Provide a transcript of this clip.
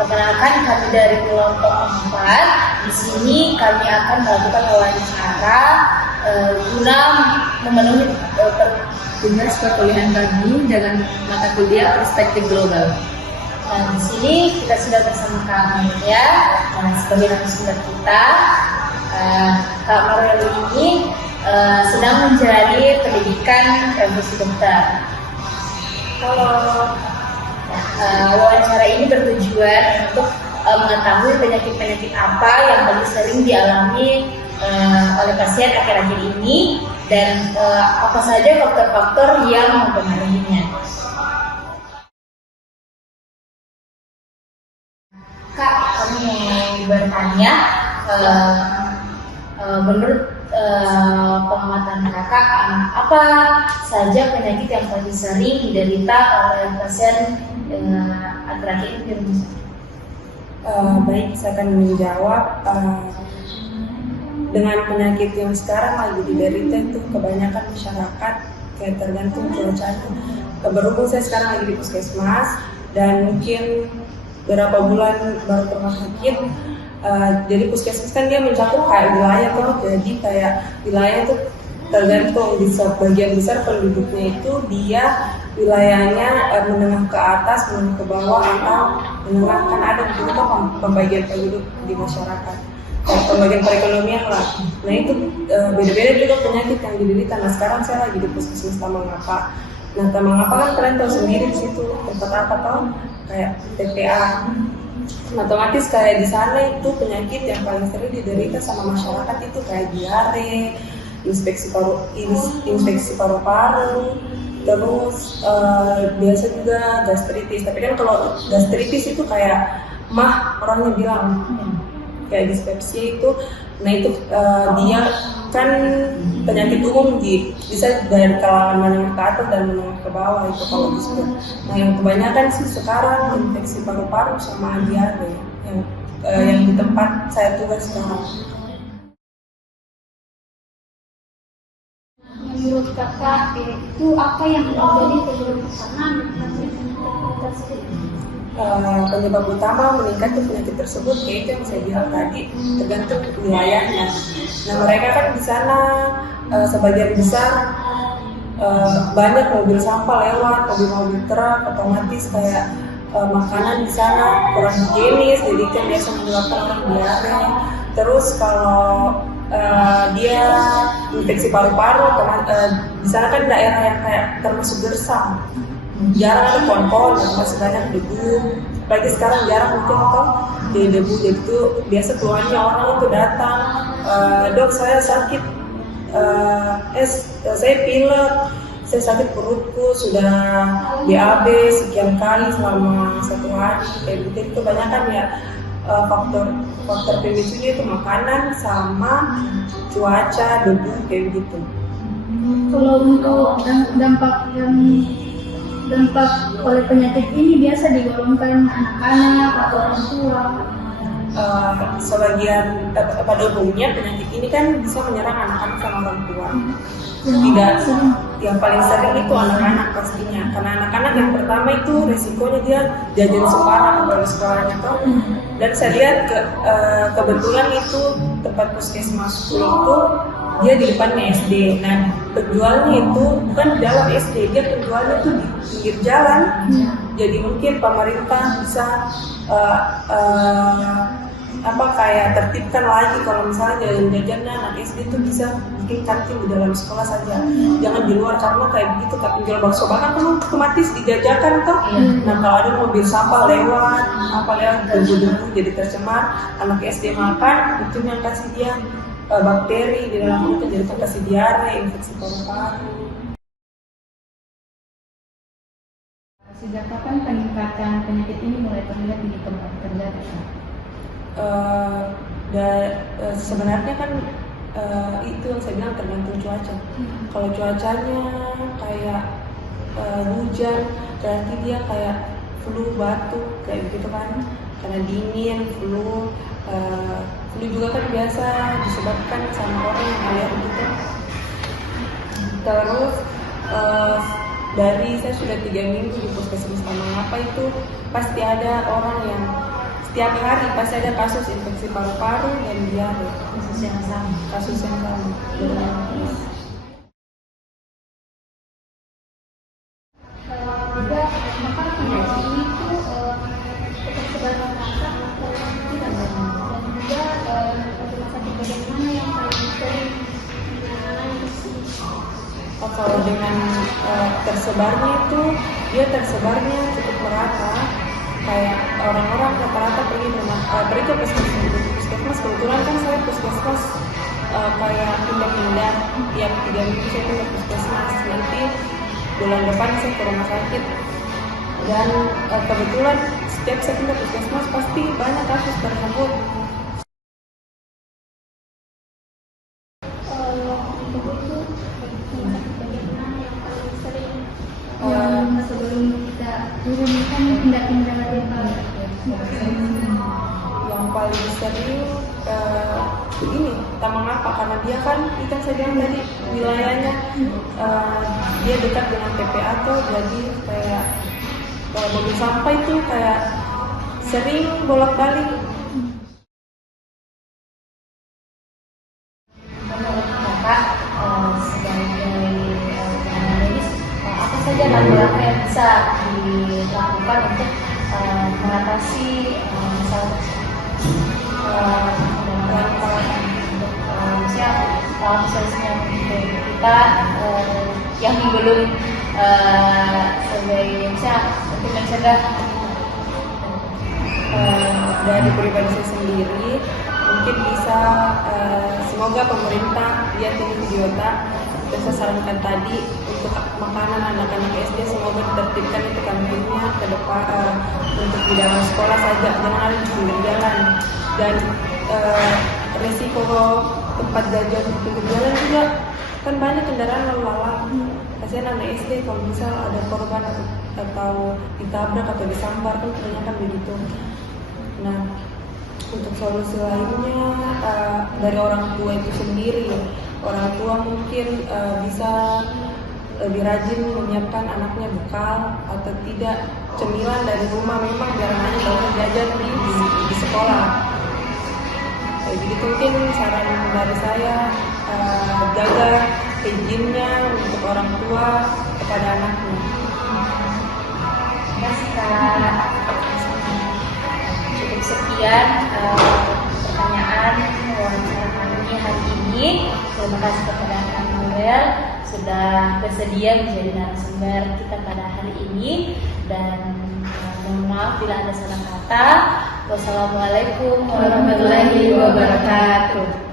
Perkenalkan, kami dari kelompok 4. Di sini kami akan melakukan wawancara guna memenuhi tugas perkuliahan kami dengan mata kuliah perspektif global. Nah, di sini kita sudah bersama Kak Maria, sebagai narasumber kita. Kak Maria ini sedang menjalani pendidikan profesi dokter. Halo. Wawancara ini bertujuan untuk mengetahui penyakit-penyakit apa yang paling sering dialami oleh pasien akhir-akhir ini dan apa saja faktor-faktor yang mempengaruhinya. Kak, kami mau bertanya, menurut pengamatan kakak, apa saja penyakit yang paling sering diderita oleh pasien akhir-akhir ini di rumah sakit? Baik, saya akan menjawab. Dengan penyakit yang sekarang lagi diderita itu kebanyakan masyarakat kayak tergantung cuacanya. Berhubung saya sekarang lagi di puskesmas dan mungkin beberapa bulan baru pernah sakit, jadi puskesmas kan dia mencakup kayak wilayah tuh, jadi kayak wilayah itu tergantung di sebagian besar penduduknya itu dia wilayahnya menengah ke atas, menengah ke bawah atau menengah, kan ada begitu pembagian penduduk di masyarakat. Pembagian perekonomian lah. Nah itu beda-beda juga penyakit yang diderita. Nah sekarang saya lagi di puskesmas Tamangapa. Nah Tamangapa kan kalian tahu sendiri di situ tempat apa tahu kayak TPA. Otomatis kayak di sana itu penyakit yang paling sering diderita sama masyarakat itu kayak diare, infeksi paru-paru, terus biasa juga gastritis. Tapi kan kalau gastritis itu kayak orangnya bilang kayak dispepsia itu, nah itu dia kan penyakit umum bisa dari kalangan menengah ke atas dan menengah ke bawah itu kalau disebut. Nah yang kebanyakan sih sekarang infeksi paru-paru sama diare yang di tempat saya tugas sekarang. Menurut kakak itu apa yang menjadi penyebab utama penyebab utama meningkatnya penyakit tersebut yaitu yang saya bilang tadi tergantung wilayahnya. Nah mereka kan di sana sebagian besar banyak mobil sampah lewat, mobil-mobil truk, otomatis kayak makanan di sana kurang higienis, jadi kan biasa menyebabkan orang diare. Terus kalau dia infeksi paru-paru, di sana kan daerah yang kayak termasuk gersang. Jarang ada pohon-pohon, masih banyak debu. Apalagi sekarang jarang mungkin di debu, jadi itu biasa keluarnya orang itu datang, dok saya sakit, saya pilek, saya sakit perutku, sudah BAB sekian kali selama 1 hari, kayak gitu. Kebanyakan ya faktor pemicunya itu makanan sama cuaca, debu kayak gitu. Kalau untuk dampak oleh penyakit ini biasa digolongkan anak-anak atau orang tua. Sebagian pada umumnya penyakit ini kan bisa menyerang anak-anak sama orang tua. Tidak, yang paling sering itu anak-anak pastinya. Karena anak-anak yang pertama itu resikonya dia jajan sembarang kalau sekolahnya tuh. Dan saya lihat kebetulan itu tempat puskesmas itu dia di depannya SD. Nah penjualnya itu bukan di dalam SD, dia penjualnya itu di pinggir jalan. Jadi mungkin pemerintah bisa kayak tertibkan lagi kalau misalnya jajan-jajannya anak SD itu bisa bikin kantin di dalam sekolah saja, jangan di luar, karena kayak begitu kan penjual bakso bakar kan otomatis dijajakan kan. Nah kalau ada mobil sampah lewat debu-debu jadi tercemar, anak SD makan itu yang kasih dia bakteri di dalam mulutnya, jadi kasih diare, infeksi paru-paru. Sejak kapan peningkatan penyakit ini mulai terlihat di tempat kerja? Sebenarnya kan itu yang saya bilang tergantung cuaca. Kalau cuacanya kayak hujan, berarti dia kayak flu, batuk kayak gitu kan, karena dingin, flu juga kan biasa disebabkan sama orang yang alergi gitu. Terus dari saya sudah 3 minggu di puskesmas Tamangapa itu pasti ada orang yang setiap hari pasti ada kasus infeksi paru-paru dan diare, Kasus yang sama. kasus yang sama. Juga maka kondisi ini tuh tetap sebar rata atau tidak, dan juga rumah sakit bagian mana yang paling sering menangani. Kalau dengan tersebarnya itu, dia tersebarnya cukup merata. Kayak orang-orang rata-rata pergi ke puskesmas. Kebetulan kan saya puskesmas kayak pindah-pindah tiap 3 minggu saya pindah puskesmas. Nanti bulan depan saya ke rumah sakit. Dan kebetulan setiap saya pindah puskesmas pasti banyak kasus tersebut. Untuk itu rumah sakit bagian mana yang paling sering? Yang sebelum kita turun kan pindah-pindah lagi Pak. Yang paling sering ini Taman Apa, karena dia kan kita saya bilang tadi wilayahnya dia dekat dengan TPA tuh, jadi kayak mobil sampah itu kayak sering bolak-balik. Menurut Kakak sebagai tenaga medis, apa saja langkah yang bisa dilakukan untuk mengatasi masalah misalnya kita yang belum sebagai untuk mencegah Dari pribadi saya sendiri mungkin bisa semoga pemerintah lihat ini video dan saya sarankan tadi untuk makanan anak-anak SD semoga ditertibkan itu kantinnya ke depan untuk di dalam sekolah saja, jangan ada di pinggir jalan. Dan risiko tempat jajan di pinggir jalan juga kan banyak kendaraan lalu lalang. Kasihan anak SD kalau misal ada korban atau ditabrak atau disambar kan kebanyakan begitu. Nah, untuk solusi lainnya dari orang tua itu sendiri, orang tua mungkin bisa lebih rajin menyiapkan anaknya bekal atau tidak cemilan dari rumah, memang biar anaknya bawa jajan di sekolah. Kayak begitu mungkin saran dari saya, jaga hygiene-nya untuk orang tua kepada anaknya. Cukup sekian pertanyaan wawancara kami hari ini. Terima kasih kepada Kak Noel sudah bersedia menjadi narasumber kita pada hari ini, dan mohon maaf bila ada salah kata. Wassalamualaikum warahmatullahi wabarakatuh.